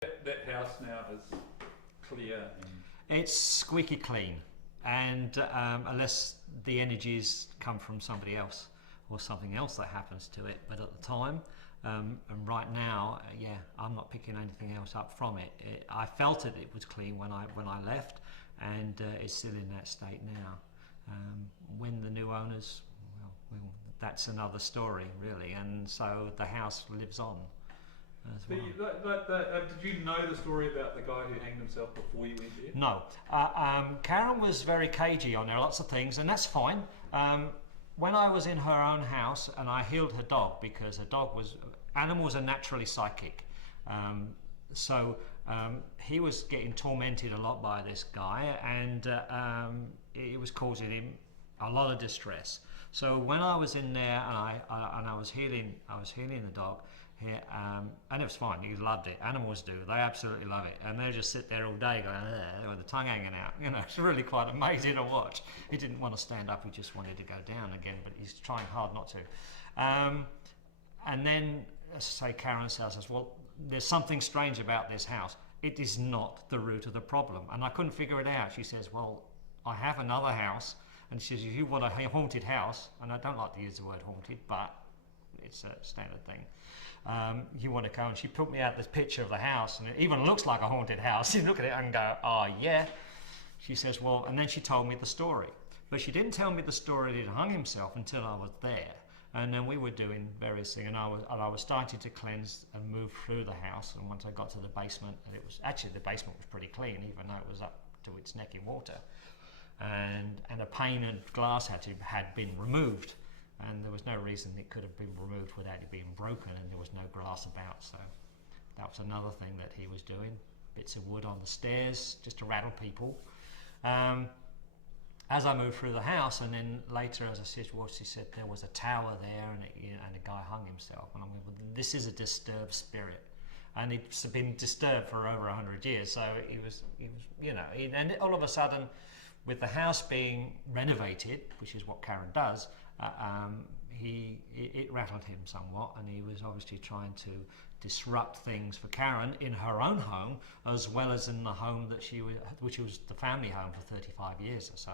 That house now is clear. It's squeaky clean, and unless the energies come from somebody else or something else that happens to it. But at the time, and right now, yeah, I'm not picking anything else up from it. I felt it was clean when I left, and it's still in that state now. When the new owners, well, that's another story, really. And so the house lives on as well. Did you know the story about the guy who hanged himself before you went there? No. Karen was very cagey on there, lots of things, and that's fine. When I was in her own house and I healed her dog, because her dog animals are naturally psychic. So he was getting tormented a lot by this guy, and it was causing him a lot of distress. So when I was in there and I was healing the dog, and it was fine. He loved it. Animals do. They absolutely love it, and they just sit there all day going with the tongue hanging out. You know, it's really quite amazing to watch. He didn't want to stand up. He just wanted to go down again, but he's trying hard not to. And then, as I say, Karen says, well, there's something strange about this house. It is not the root of the problem, and I couldn't figure it out. She says, well, I have another house, and she says, if you want a haunted house, and I don't like to use the word haunted, but it's a standard thing. You want to go, and she put me out this picture of the house, and it even looks like a haunted house. You look at it and go, oh yeah. She says, well, and then she told me the story, but she didn't tell me the story that he hung himself until I was there. And then we were doing various things, and I was starting to cleanse and move through the house. And once I got to the basement, and it was actually, the basement was pretty clean, even though it was up to its neck in water, and a pane of glass had been removed. And there was no reason it could have been removed without it being broken, and there was no glass about. So that was another thing that he was doing. Bits of wood on the stairs just to rattle people. As I moved through the house, and then later, as I said, she said there was a tower there, and a guy hung himself. And I'm like, well, this is a disturbed spirit, and it's been disturbed for over 100 years. So he was, you know, and all of a sudden, with the house being renovated, which is what Karen does. It rattled him somewhat, and he was obviously trying to disrupt things for Karen in her own home, as well as in the home that which was the family home for 35 years or so.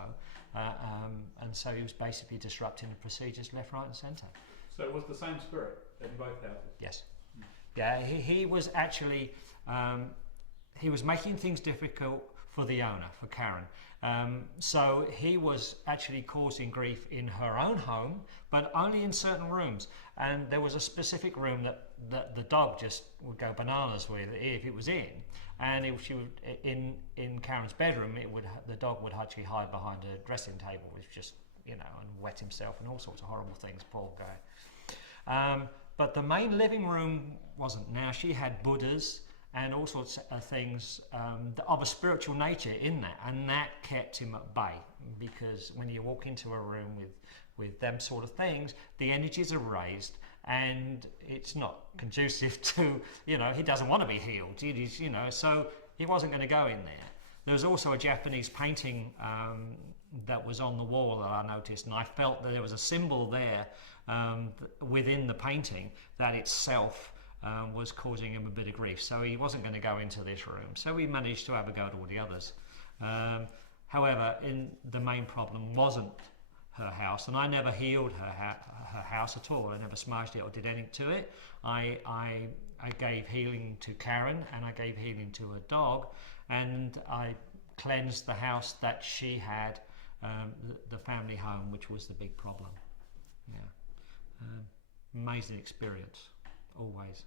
And so he was basically disrupting the procedures left, right, and centre. So it was the same spirit in both houses? Yes. Yeah, he was actually he was making things difficult for the owner, for Karen. So he was actually causing grief in her own home, but only in certain rooms. And there was a specific room that the dog just would go bananas with if it was in. And if she would, in Karen's bedroom, the dog would actually hide behind a dressing table, with just, you know, and wet himself and all sorts of horrible things. Poor guy. But the main living room wasn't. Now she had Buddhas and all sorts of things of a spiritual nature in that, and that kept him at bay, because when you walk into a room with them sort of things, the energies are raised, and it's not conducive to, you know, he doesn't want to be healed, you know, so he wasn't going to go in there. There was also a Japanese painting that was on the wall that I noticed, and I felt that there was a symbol there within the painting that itself was causing him a bit of grief, so he wasn't going to go into this room. So we managed to have a go at all the others. However, the main problem wasn't her house, and I never healed her house at all. I never smudged it or did anything to it. I gave healing to Karen, and I gave healing to her dog, and I cleansed the house that she had, the family home, which was the big problem. Yeah, amazing experience, always.